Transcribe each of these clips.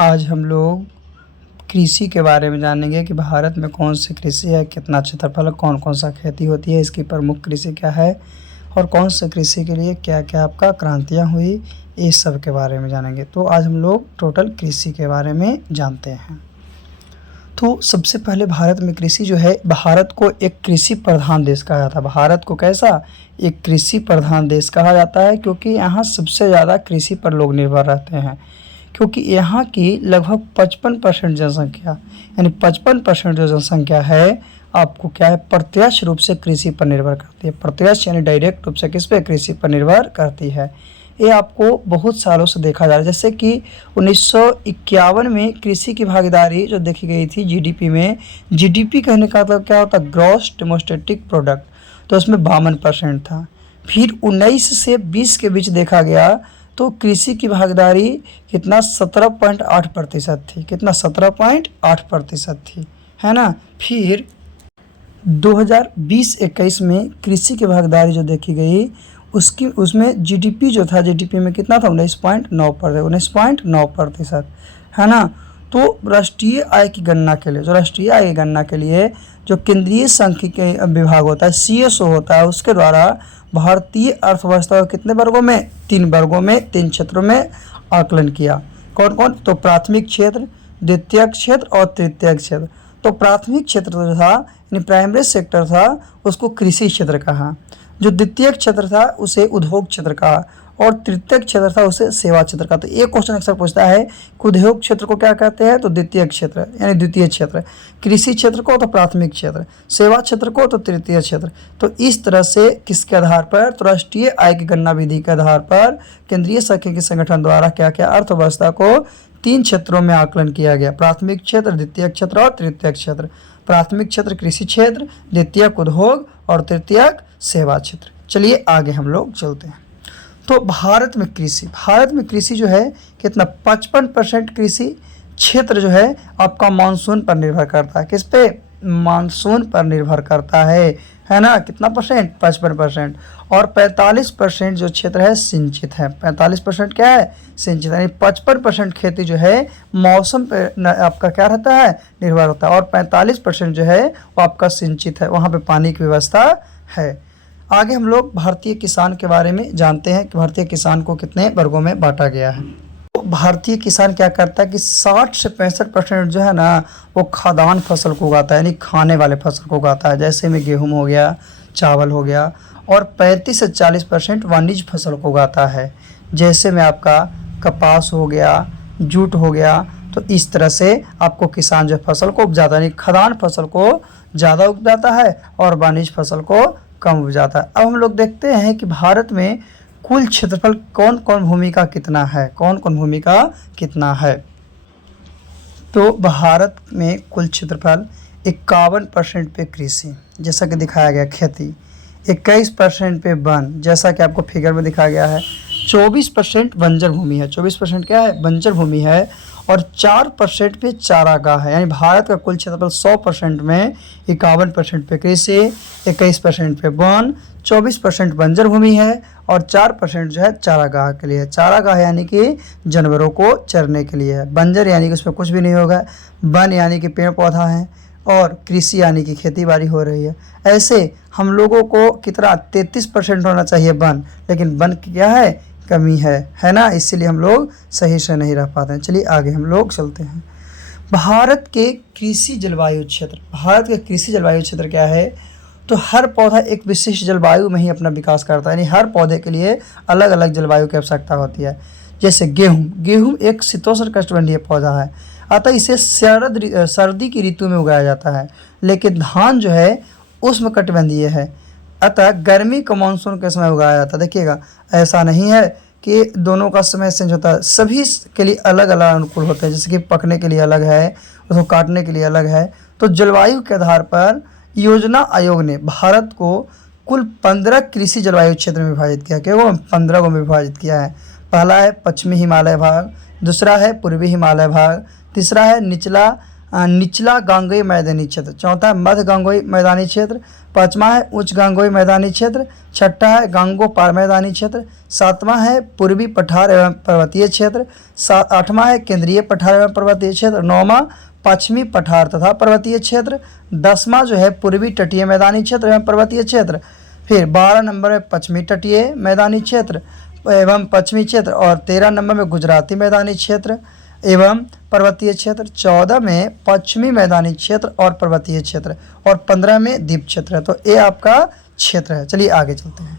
आज हम लोग कृषि के बारे में जानेंगे कि भारत में कौन सी कृषि है, कितना क्षेत्रफल है, कौन कौन सा खेती होती है, इसकी प्रमुख कृषि क्या है और कौन सी कृषि के लिए क्या क्या आपका क्रांतियाँ हुई, इस सब के बारे में जानेंगे। तो आज हम लोग टोटल कृषि के बारे में जानते हैं। तो सबसे पहले भारत में कृषि जो है, भारत को एक कृषि प्रधान देश कहा जाता है। भारत को कैसा, एक कृषि प्रधान देश कहा जाता है क्योंकि यहाँ सबसे ज़्यादा कृषि पर लोग निर्भर रहते हैं। क्योंकि यहाँ की लगभग 55% जनसंख्या, यानी 55% जो जनसंख्या है आपको क्या है, प्रत्यक्ष रूप से कृषि पर निर्भर करती है। प्रत्यक्ष यानी डायरेक्ट रूप से किस पे, कृषि पर निर्भर करती है। ये आपको बहुत सालों से देखा जा रहा है। जैसे कि 1951 में कृषि की भागीदारी जो देखी गई थी जीडीपी में, जीडीपी कहने का मतलब क्या होता है, ग्रॉस डोमेस्टिक प्रोडक्ट, तो उसमें 52% था। फिर 19 से 20 के बीच देखा गया तो कृषि की भागीदारी कितना, 17.8% थी। कितना, 17.8% थी, है ना। फिर 2020-21 में कृषि की भागीदारी जो देखी गई उसमें जीडीपी जो था, जीडीपी में कितना था, 19.9%, है ना। तो राष्ट्रीय आय की गणना के लिए, जो केंद्रीय सांख्यिकी विभाग होता है, सीएसओ होता है, उसके द्वारा भारतीय अर्थव्यवस्था को कितने वर्गों में, 3 वर्गों में, 3 क्षेत्रों में आकलन किया। कौन कौन, तो प्राथमिक क्षेत्र, द्वितीयक क्षेत्र और तृतीयक क्षेत्र। तो प्राथमिक क्षेत्र जो था यानी प्राइमरी सेक्टर था, उसको कृषि क्षेत्र कहा। जो द्वितीयक क्षेत्र था उसे उद्योग क्षेत्र कहा और तृतीयक क्षेत्र था उसे सेवा क्षेत्र कहा। तो एक क्वेश्चन अक्सर पूछता है कि उद्योग क्षेत्र को क्या कहते हैं, तो द्वितीयक क्षेत्र यानी द्वितीय क्षेत्र, कृषि क्षेत्र को तो प्राथमिक क्षेत्र, सेवा क्षेत्र को तो तृतीय क्षेत्र। तो इस तरह से किसके आधार पर, तो राष्ट्रीय आय की गणना विधि के आधार पर केंद्रीय सांख्यिकी संगठन द्वारा क्या क्या अर्थव्यवस्था को 3 क्षेत्रों में आकलन किया गया, प्राथमिक क्षेत्र, द्वितीयक क्षेत्र और तृतीयक क्षेत्र। प्राथमिक क्षेत्र कृषि क्षेत्र, द्वितीयक उद्योग और तृतीयक सेवा क्षेत्र। चलिए आगे हम लोग चलते हैं। तो भारत में कृषि जो है कितना, 55% कृषि क्षेत्र जो है आपका मानसून पर निर्भर करता है। किस पे, मानसून पर निर्भर करता है ना। कितना परसेंट, 55%। और 45% जो क्षेत्र है सिंचित है। 45% क्या है, सिंचित, यानी 55% खेती जो है मौसम पे आपका क्या रहता है, निर्भर होता है। और 45% जो है वो आपका सिंचित है, वहाँ पे पानी की व्यवस्था है। आगे हम लोग भारतीय किसान के बारे में जानते हैं कि भारतीय किसान को कितने वर्गों में बांटा गया है। तो भारतीय किसान क्या करता है कि 60 से 65% जो है ना वो खाद्यान्न फसल को उगाता है, यानी खाने वाले फसल को उगाता है। जैसे में गेहूँ हो गया, चावल हो गया। और 35 से 40% वाणिज्य फसल को उगाता है, जैसे में आपका कपास हो गया, जूट हो गया। तो इस तरह से आपको किसान जो फसल को उपजाता है, यानी खाद्यान्न फसल को ज़्यादा उपजाता है और वाणिज्य फसल को कम उपजाता है। अब हम लोग देखते हैं कि भारत में कुल क्षेत्रफल कौन कौन भूमि का कितना है, तो भारत में कुल क्षेत्रफल 51% पे कृषि जैसा कि दिखाया गया, खेती 21% पे वन जैसा कि आपको फिगर में दिखाया गया है, 24% बंजर भूमि है, 24% क्या है, बंजर भूमि है। और 4% पे चारागाह है। यानी भारत का कुल क्षेत्रफल 100% में 51% पे कृषि, 21% पे वन, 24% बंजर भूमि है और 4% जो है चारागाह के लिए। चारागाह यानी कि जानवरों को चरने के लिए है। बंजर यानी कि उसमें कुछ भी नहीं होगा। वन यानी कि पेड़ पौधा है और कृषि यानी कि खेती बाड़ी हो रही है। ऐसे हम लोगों को कितना, 33% होना चाहिए वन, लेकिन वन की क्या है, कमी है ना। इसीलिए हम लोग सही से नहीं रह पाते हैं। चलिए आगे हम लोग चलते हैं। भारत के कृषि जलवायु क्षेत्र क्या है, तो हर पौधा एक विशिष्ट जलवायु में ही अपना विकास करता है, यानी हर पौधे के लिए अलग अलग जलवायु की आवश्यकता होती है। जैसे गेहूँ एक शीतोष्ण कटिबंधीय पौधा है, अतः इसे सर्दी की ऋतु में उगाया जाता है। लेकिन धान जो है उष्णकटिबंधीय है, अतः गर्मी का मानसून के समय उगाया जाता है। देखिएगा, ऐसा नहीं है कि दोनों का समय चेंज होता है, सभी के लिए अलग अलग अनुकूल होते हैं। जैसे कि पकने के लिए अलग है, उसको काटने के लिए अलग है। तो जलवायु के आधार पर योजना आयोग ने भारत को कुल 15 कृषि जलवायु क्षेत्र में विभाजित किया। क्या वो 15 में विभाजित किया है। पहला है पश्चिमी हिमालय भाग, दूसरा है पूर्वी हिमालय भाग, तीसरा है निचला निचला गांगेय मैदानी क्षेत्र, चौथा है मध्य गांगेय मैदानी क्षेत्र, पांचवा है उच्च गांगेय मैदानी क्षेत्र, छठा है गांगो पार मैदानी क्षेत्र, सातवां है पूर्वी पठार एवं पर्वतीय क्षेत्र, आठवां है केंद्रीय पठार एवं पर्वतीय क्षेत्र, नौवां पश्चिमी पठार तथा पर्वतीय क्षेत्र, 10वां जो है पूर्वी तटीय मैदानी क्षेत्र एवं पर्वतीय क्षेत्र, फिर 12 नंबर में पश्चिमी तटीय मैदानी क्षेत्र एवं पश्चिमी क्षेत्र, और 13 नंबर में गुजराती मैदानी क्षेत्र एवं पर्वतीय क्षेत्र, 14 में पश्चिमी मैदानी क्षेत्र और पर्वतीय क्षेत्र, और 15 में द्वीप क्षेत्र है। तो ये आपका क्षेत्र है। चलिए आगे चलते हैं।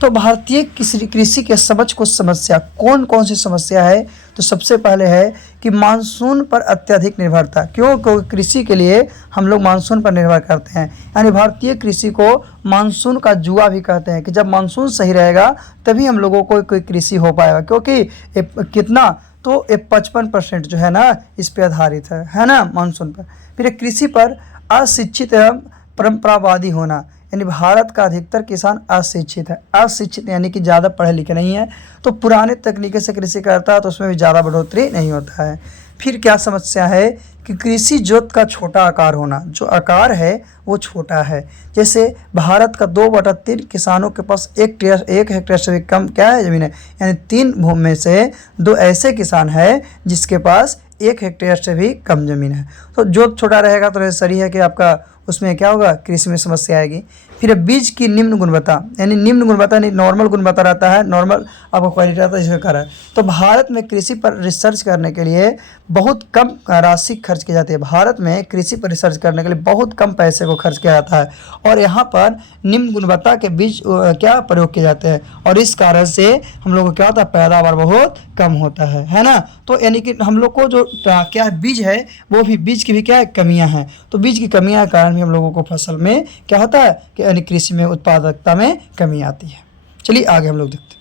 तो भारतीय कृषि के समझ कुछ समस्या, कौन कौन सी समस्या है? तो सबसे पहले है कि मानसून पर अत्यधिक निर्भरता। क्यों? क्योंकि कृषि के लिए हम लोग मानसून पर निर्भर करते हैं। यानी भारतीय कृषि को मानसून का जुआ भी कहते हैं कि जब मानसून सही रहेगा तभी हम लोगों को कोई कृषि हो पाएगा। क्योंकि कितना तो 55% जो है ना इस पे आधारित है ना, मानसून पर। फिर कृषि पर अशिक्षित एवं परंपरावादी होना, यानी भारत का अधिकतर किसान अशिक्षित है। अशिक्षित यानी कि ज़्यादा पढ़े लिखे नहीं है, तो पुराने तकनीके से कृषि करता है तो उसमें भी ज़्यादा बढ़ोतरी नहीं होता है। फिर क्या समस्या है कि कृषि जोत का छोटा आकार होना, जो आकार है वो छोटा है। जैसे भारत का 2/3 किसानों के पास 1 हेक्टेयर से भी कम क्या है ज़मीन है, यानी 3 भूमि में से 2 ऐसे किसान हैं जिसके पास 1 हेक्टेयर से भी कम ज़मीन है। तो जोत छोटा रहेगा तो सही है कि आपका उसमें क्या होगा, कृषि में समस्या आएगी। फिर बीज की निम्न गुणवत्ता, यानी निम्न गुणवत्ता नहीं, नॉर्मल गुणवत्ता रहता है, नॉर्मल आपका क्वालिटी रहता है, इसका कारण। तो भारत में कृषि पर रिसर्च करने के लिए बहुत कम राशि खर्च की जाती है। भारत में कृषि पर रिसर्च करने के लिए बहुत कम पैसे को खर्च किया जाता है, और यहाँ पर निम्न गुणवत्ता के बीज क्या प्रयोग किए जाते हैं, और इस कारण से हम लोग को क्या होता है, पैदावार बहुत कम होता है ना। तो यानी कि हम लोग को जो क्या बीज है वो भी, बीज की भी क्या है, कमियाँ हैं। तो बीज की कमियाँ के कारण भी हम लोगों को फसल में क्या होता है कि यानी कृषि में उत्पादकता में कमी आती है। चलिए आगे हम लोग देखते हैं।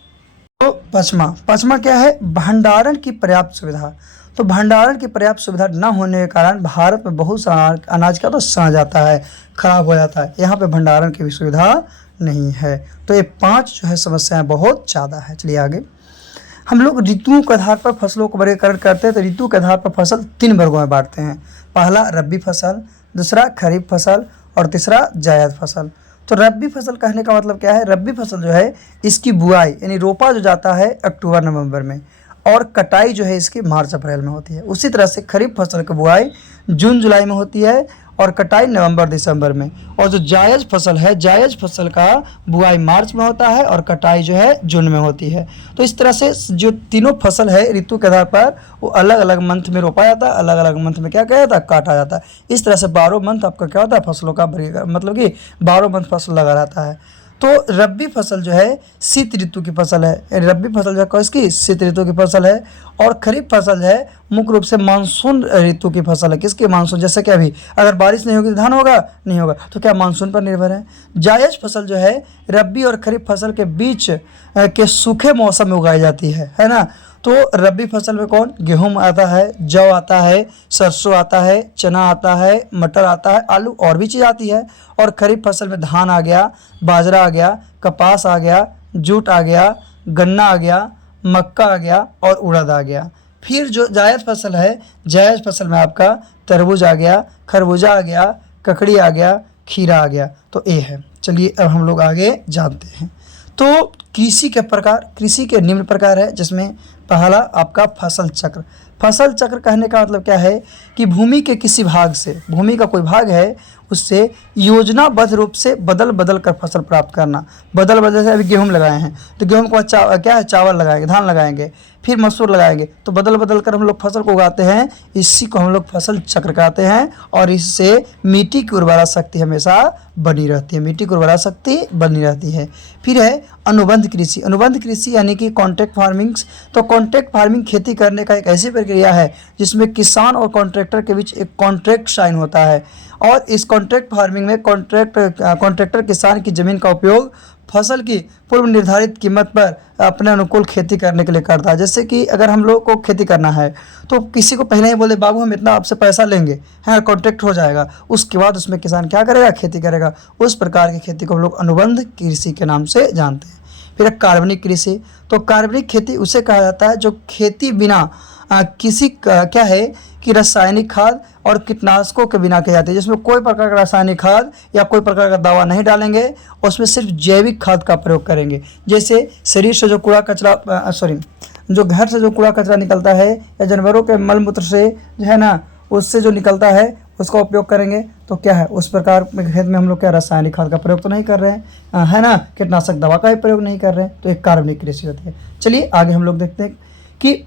तो पाँचवा क्या है, भंडारण की पर्याप्त सुविधा। तो भंडारण की पर्याप्त सुविधा न होने के कारण भारत में बहुत सारा अनाज का तो सड़ जाता है, खराब हो जाता है। यहाँ पे भंडारण की भी सुविधा नहीं है। तो ये 5 जो है समस्याएं बहुत ज़्यादा है। चलिए आगे। हम लोग ऋतुओं के आधार पर फसलों को वर्गीकरण करते हैं। तो ऋतु के आधार पर फसल 3 वर्गों में बांटते हैं। पहला रबी फसल, दूसरा खरीफ फसल, और तीसरा जायद फसल। तो रबी फसल कहने का मतलब क्या है, रबी फसल जो है इसकी बुआई यानी रोपा जो जाता है अक्टूबर नवंबर में, और कटाई जो है इसकी मार्च अप्रैल में होती है। उसी तरह से खरीफ फसल की बुआई जून जुलाई में होती है, और कटाई नवंबर दिसंबर में। और जो जायज़ फसल है, जायज़ फसल का बुआई मार्च में होता है और कटाई जो है जून में होती है। तो इस तरह से जो तीनों फसल है ऋतु के आधार पर वो अलग अलग मंथ में रोपा जाता है, अलग अलग मंथ में क्या किया जाता है, काटा जाता है। इस तरह से 12 मंथ आपका क्या होता है, फसलों का मतलब कि 12 मंथ फसल लगा रहता है। तो रबी फसल जो है शीत ऋतु की फसल है। रबी फसल जो है किसकी, शीत ऋतु की फसल है। और खरीफ फसल जो है मुख्य रूप से मानसून ऋतु की फसल है। किसकी, मानसून। जैसे कि अभी अगर बारिश नहीं होगी तो धान होगा, नहीं होगा, तो क्या मानसून पर निर्भर है। जायज़ फसल जो है रबी और खरीफ फसल के बीच के सूखे मौसम में उगाई जाती है ना। तो रबी फसल में कौन, गेहूँ आता है, जौ आता है, सरसों आता है, चना आता है, मटर आता है, आलू और भी चीज़ आती है। और खरीफ फसल में धान आ गया, बाजरा आ गया, कपास आ गया, जूट आ गया, गन्ना आ गया, मक्का आ गया और उड़द आ गया। फिर जो जायद फसल है, जायद फसल में आपका तरबूज आ गया, खरबूजा आ गया, ककड़ी आ गया, खीरा आ गया। तो ये है। चलिए अब हम लोग आगे जानते हैं। तो कृषि के प्रकार, कृषि के निम्न प्रकार है, जिसमें पहला आपका फसल चक्र। फसल चक्र कहने का मतलब क्या है कि भूमि के किसी भाग से, भूमि का कोई भाग है उससे योजनाबद्ध रूप से बदल बदल कर फसल प्राप्त करना। बदल बदल से अभी गेहूँ लगाए हैं तो गेहूँ के बाद क्या है, चावल लगाएंगे, धान लगाएंगे, फिर मसूर लगाएंगे। तो बदल बदल कर हम लोग फसल को उगाते हैं। इसी को हम लोग फसल चक्र कहते हैं। और इससे मिट्टी की उर्वरा शक्ति हमेशा बनी रहती है, मिट्टी की उर्वरा शक्ति बनी रहती है। फिर है अनुबंध कृषि। अनुबंध कृषि यानी कि कॉन्ट्रैक्ट फार्मिंग। तो कॉन्ट्रैक्ट फार्मिंग खेती करने का एक ऐसी प्रक्रिया है जिसमें किसान और कॉन्ट्रैक्टर के बीच एक कॉन्ट्रैक्ट साइन होता है। और इस कॉन्ट्रैक्ट फार्मिंग में कॉन्ट्रैक्टर किसान की ज़मीन का उपयोग फसल की पूर्व निर्धारित कीमत पर अपने अनुकूल खेती करने के लिए करता है। जैसे कि अगर हम लोग को खेती करना है तो किसी को पहले ही बोले बाबू हम इतना आपसे पैसा लेंगे, हाँ कॉन्ट्रैक्ट हो जाएगा, उसके बाद उसमें किसान क्या करेगा, खेती करेगा। उस प्रकार की खेती को हम लोग अनुबंध कृषि के नाम से जानते हैं। फिर कार्बनिक कृषि। तो कार्बनिक खेती उसे कहा जाता है जो खेती बिना क्या है कि रासायनिक खाद और कीटनाशकों के बिना की जाती है, जिसमें कोई प्रकार का रासायनिक खाद या कोई प्रकार का दवा नहीं डालेंगे, उसमें सिर्फ जैविक खाद का प्रयोग करेंगे। जैसे शरीर से जो कूड़ा कचरा जो घर से जो कूड़ा कचरा निकलता है या जानवरों के मल मूत्र से जो है ना, उससे जो निकलता है उसका उपयोग करेंगे। तो क्या है, उस प्रकार में खेत में हम लोग क्या रासायनिक खाद का प्रयोग तो नहीं कर रहे हैं, है ना, कीटनाशक दवा का भी प्रयोग नहीं कर रहे हैं। तो एक कार्बनिक कृषि होती है। चलिए आगे हम लोग देखते हैं कि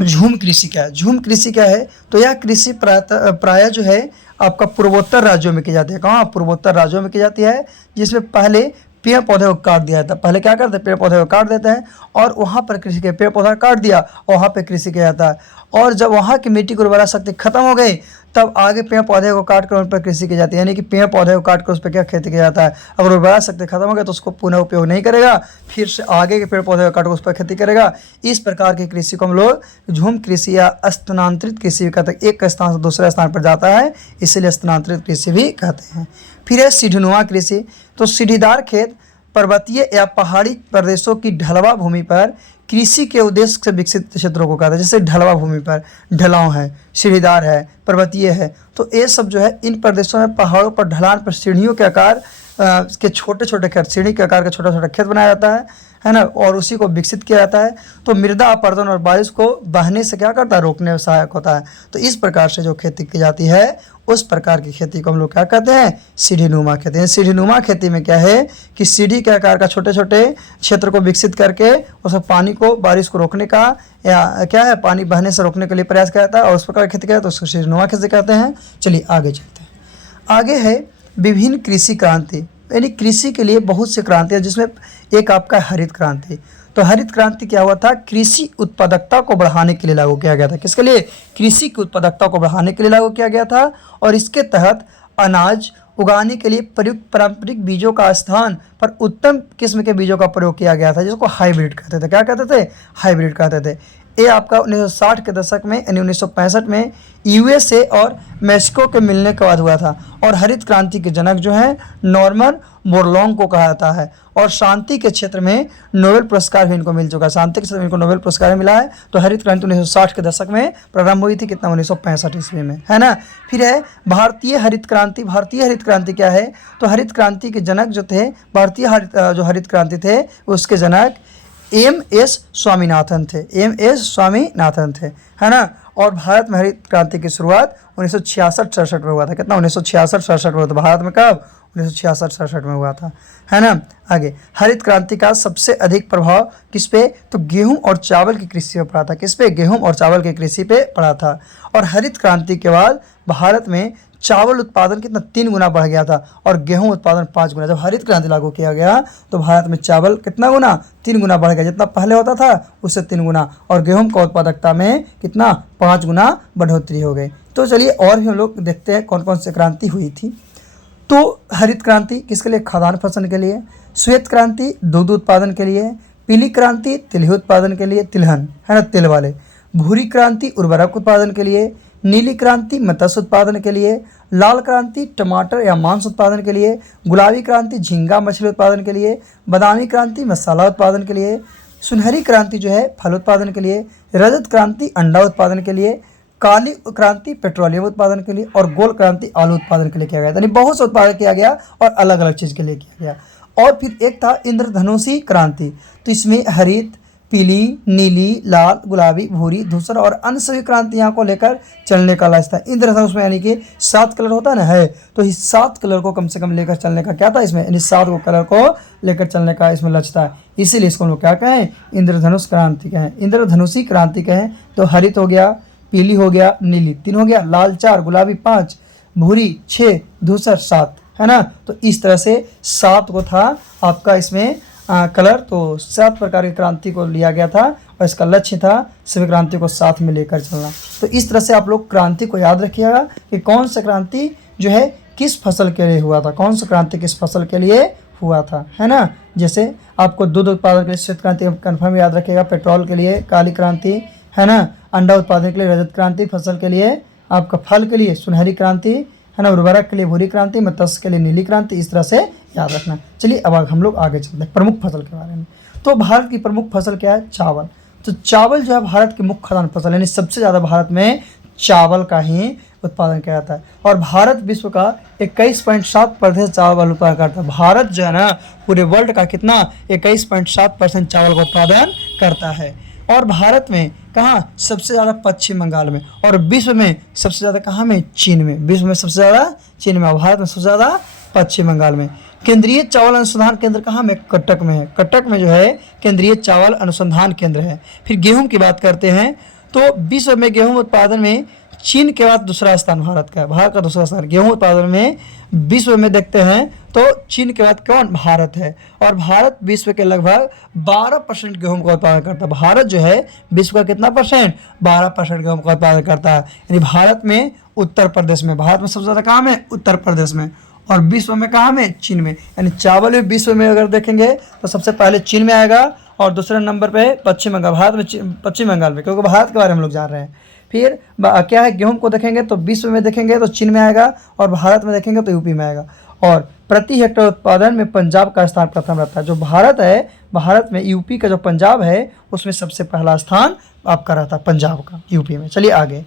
झूम कृषि क्या है। झूम कृषि क्या है, तो यह कृषि प्रायः जो है आपका पूर्वोत्तर राज्यों में की जाती है। कहाँ, पूर्वोत्तर राज्यों में की जाती है, जिसमें पहले पेड़ पौधे को काट दिया जाता है। पहले क्या करते हैं, पेड़ पौधे को काट देते हैं और वहाँ पर कृषि के, पेड़ पौधा काट दिया और वहाँ पर कृषि किया जाता है। और जब वहाँ की मिट्टी की उर्वरा शक्ति खत्म हो गई, तब आगे पेड़ पौधे को काट कर उन पर कृषि की जाती है। यानी कि पेड़ पौधे को काट कर उस पर क्या खेती किया जाता है। अगर उर्वरा शक्ति खत्म हो गया तो उसको पुनः उपयोग नहीं करेगा, फिर से आगे के पेड़ पौधे को काट कर उस पर खेती करेगा। इस प्रकार की कृषि को हम लोग झूम कृषि या स्थानांतरित कृषि भी कहते हैं। एक स्थान से दूसरे स्थान पर जाता है, इसीलिए स्थानांतरित कृषि भी कहते हैं। फिर है सीढ़ीनुमा कृषि। तो सीढ़ीदार खेत पर्वतीय या पहाड़ी प्रदेशों की ढलवा भूमि पर कृषि के उद्देश्य से विकसित क्षेत्रों को कहते हैं। जैसे ढलवा भूमि पर ढलाव है, सीढ़ीदार है, पर्वतीय है, तो ये सब जो है इन प्रदेशों में पहाड़ों पर ढलान पर सीढ़ियों के आकार के छोटे छोटे खेत, सीढ़ी के आकार के छोटा छोटा खेत बनाया जाता है ना, और उसी को विकसित किया जाता है। तो मृदा अपरदन और बारिश को बहने से क्या करता है, रोकने में सहायक होता है। तो इस प्रकार से जो खेती की जाती है, उस प्रकार की खेती को हम लोग क्या कहते हैं, सीढ़ीनुमा कहते हैं। सीढ़ीनुमा खेती में क्या है कि सीढ़ी के आकार का छोटे छोटे क्षेत्र को विकसित करके उसमें पानी को, बारिश को रोकने का या क्या है, पानी बहने से रोकने के लिए प्रयास किया जाता है और उस प्रकार की खेती किया जाता है, तो उसको सीढ़ीनुमा खेती कहते हैं। चलिए आगे चलते हैं। आगे है विभिन्न कृषि क्रांति, यानी कृषि के लिए बहुत सी क्रांति है, जिसमें एक आपका हरित क्रांति। तो हरित क्रांति क्या हुआ था, कृषि उत्पादकता को बढ़ाने के लिए लागू किया गया था। किसके लिए, कृषि की उत्पादकता को बढ़ाने के लिए लागू किया गया था। और इसके तहत अनाज उगाने के लिए प्रयुक्त पारंपरिक बीजों का स्थान पर उत्तम किस्म के बीजों का प्रयोग किया गया था, जिसको हाइब्रिड कहते थे। क्या कहते थे, हाइब्रिड कहते थे। ये आपका 1960 के दशक में, यानी 1965 में यूएसए और मेक्सिको के मिलने के बाद हुआ था। और हरित क्रांति के जनक जो है नॉर्मन बोरलॉन्ग को कहा जाता है। और शांति के क्षेत्र में नोबेल पुरस्कार भी इनको मिल चुका है। शांति के क्षेत्र में इनको नोबेल पुरस्कार मिला है। तो हरित क्रांति 1960 के दशक में प्रारंभ हुई थी, कितना, 1965 ईस्वी में, है ना। फिर है भारतीय हरित क्रांति। भारतीय हरित क्रांति क्या है, तो हरित क्रांति के जनक जो थे, भारतीय जो हरित क्रांति थे, उसके जनक एम.एस. स्वामीनाथन थे। एम.एस. स्वामीनाथन थे, है ना। और भारत में हरित क्रांति की शुरुआत 1966-67 में हुआ था। कितना, 1966-67 में हुआ था। भारत में कब, 1966-67 में हुआ था, है ना। आगे, हरित क्रांति का सबसे अधिक प्रभाव किस पे, तो गेहूं और चावल की कृषि पे पड़ा था। किस पे, गेहूं और चावल की कृषि पे पड़ा था। और हरित क्रांति के बाद भारत में चावल उत्पादन कितना, 3 गुना बढ़ गया था और गेहूं उत्पादन 5 गुना। जब हरित क्रांति लागू किया गया तो भारत में चावल कितना गुना, 3 गुना बढ़ गया। जितना पहले होता था उससे 3 गुना। और गेहूं का उत्पादकता में कितना, 5 गुना बढ़ोतरी हो गई। तो चलिए और भी हम लोग देखते हैं कौन कौन सी क्रांति हुई थी। तो हरित क्रांति किसके लिए, खाद्यान्न फसल के लिए। श्वेत क्रांति दूध उत्पादन के लिए। पीली क्रांति तिलहन उत्पादन के लिए, तिलहन, है ना, तिल वाले। भूरी क्रांति उर्वरक उत्पादन के लिए। नीली क्रांति मत्स्य उत्पादन के लिए। लाल क्रांति टमाटर या मांस उत्पादन के लिए। गुलाबी क्रांति झींगा मछली उत्पादन के लिए। बादामी क्रांति मसाला उत्पादन के लिए। सुनहरी क्रांति जो है फल उत्पादन के लिए। रजत क्रांति अंडा उत्पादन के लिए। काली क्रांति पेट्रोलियम उत्पादन के लिए। और गोल्ड क्रांति आलू उत्पादन के लिए किया गया था। यानी बहुत से उत्पादन किया गया और अलग अलग चीज़ के लिए किया गया। और फिर एक था इंद्रधनुषी क्रांति। तो इसमें हरित, पीली, नीली, लाल, गुलाबी, भूरी, धूसर और अन्य सभी क्रांतियों को लेकर चलने का लक्ष्य था। इंद्रधनुष में यानी कि 7 कलर होता है ना, है, तो इस 7 कलर को कम से कम लेकर चलने का क्या था इसमें, यानी 7 कलर को लेकर चलने का इसमें लक्ष्य था। इसीलिए इसको हम लोग क्या कहें, इंद्रधनुष क्रांति कहें, इंद्रधनुषी क्रांति कहें। तो हरित हो गया, पीली हो गया, नीली 3 हो गया, लाल 4, गुलाबी 5, भूरी 6, धूसर 7, है ना। तो इस तरह से 7 को था आपका इसमें कलर। तो 7 प्रकार की क्रांति को लिया गया था और इसका लक्ष्य था सभी क्रांति को साथ में लेकर चलना। तो इस तरह से आप लोग क्रांति को याद रखिएगा कि कौन सा क्रांति जो है किस फसल के लिए हुआ था, कौन सा क्रांति किस फसल के लिए हुआ था, है ना। जैसे आपको दूध उत्पादन के लिए श्वेत क्रांति कन्फर्म याद रखिएगा, पेट्रोल के लिए काली क्रांति, है ना, अंडा उत्पादन के लिए रजत क्रांति, फसल के लिए आपका फल के लिए सुनहरी क्रांति, है ना, उर्वरक के लिए भूरी क्रांति, मत्स्य के लिए नीली क्रांति। इस तरह से याद रखना। चलिए अब हम लोग आगे चलते हैं प्रमुख फसल के बारे में। तो भारत की प्रमुख फसल क्या है, चावल। तो चावल जो है भारत की मुख्य खाद्यान्न फसल, यानी सबसे ज़्यादा भारत में चावल का ही उत्पादन किया जाता है। और भारत विश्व का 21.7% चावल उत्पादन करता है। भारत जो है ना पूरे वर्ल्ड का कितना 21.7% चावल का उत्पादन करता है। और भारत में कहाँ सबसे ज़्यादा पश्चिम बंगाल में, और विश्व में सबसे ज़्यादा कहाँ में, चीन में। विश्व में सबसे ज़्यादा चीन में, भारत में सबसे ज़्यादा पश्चिम बंगाल में। केंद्रीय चावल अनुसंधान केंद्र कहाँ में, कटक में है। कटक में जो है केंद्रीय चावल अनुसंधान केंद्र है। फिर गेहूं की बात करते हैं तो विश्व में गेहूं उत्पादन में चीन के बाद दूसरा स्थान भारत का है। भारत का दूसरा स्थान गेहूं उत्पादन में विश्व में देखते हैं तो चीन के बाद कौन, भारत है। और भारत विश्व के लगभग 12% गेहूं का उत्पादन करता है। भारत जो है विश्व का कितना परसेंट, 12% गेहूं का उत्पादन करता है। यानी भारत में उत्तर प्रदेश में, भारत में सबसे ज़्यादा कहाँ में, उत्तर प्रदेश में। और विश्व में कहाँ में, चीन में। यानी चावल में विश्व में अगर देखेंगे तो सबसे पहले चीन में आएगा और दूसरे नंबर पे पश्चिम बंगाल, भारत में पश्चिम बंगाल में, क्योंकि भारत के बारे में हम लोग जान रहे हैं। फिर क्या है, गेहूं को देखेंगे तो विश्व में देखेंगे तो चीन में आएगा, और भारत में देखेंगे तो यूपी में आएगा। और प्रति हेक्टेयर उत्पादन में पंजाब का स्थान प्रथम रहता है। जो भारत है, भारत में यूपी का जो पंजाब है उसमें सबसे पहला स्थान आपका रहता है पंजाब का, यूपी में। चलिए आगे।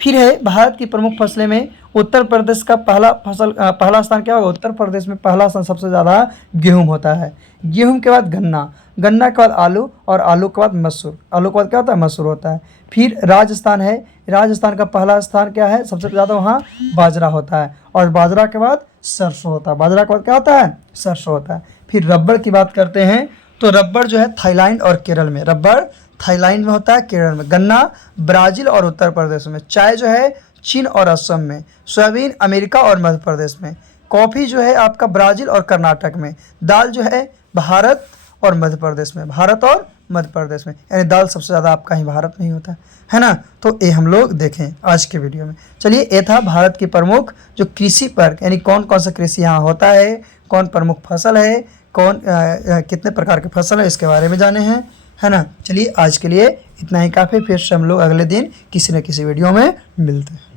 फिर है भारत की प्रमुख फसलें में उत्तर प्रदेश का पहला स्थान क्या होगा, उत्तर प्रदेश में पहला स्थान सबसे ज़्यादा गेहूं होता है। गेहूं के बाद गन्ना, गन्ना के बाद आलू, और आलू के बाद मसूर, आलू के बाद क्या होता है, मसूर होता है। फिर राजस्थान है, राजस्थान का पहला स्थान क्या है, सबसे ज़्यादा वहाँ बाजरा होता है, और बाजरा के बाद सरसों होता है। बाजरा के बाद क्या होता है, सरसों होता है। फिर रबड़ की बात करते हैं तो रबड़ जो है थाईलैंड और केरल में, रबड़ थाईलैंड में होता है, केरल में। गन्ना ब्राज़ील और उत्तर प्रदेश में। चाय जो है चीन और असम में। सोयाबीन अमेरिका और मध्य प्रदेश में। कॉफ़ी जो है आपका ब्राज़ील और कर्नाटक में। दाल जो है भारत और मध्य प्रदेश में, भारत और मध्य प्रदेश में। यानी दाल सबसे ज़्यादा आपका ही भारत में ही होता है ना। तो ये हम लोग देखें आज के वीडियो में। चलिए, ये था भारत की प्रमुख जो कृषि पर, यानी कौन कौन सा कृषि यहाँ होता है, कौन प्रमुख फसल है, कौन कितने प्रकार के फसल है, इसके बारे में जाने हैं, है ना। चलिए आज के लिए इतना ही काफ़ी। फिर से हम लोग अगले दिन किसी न किसी वीडियो में मिलते हैं।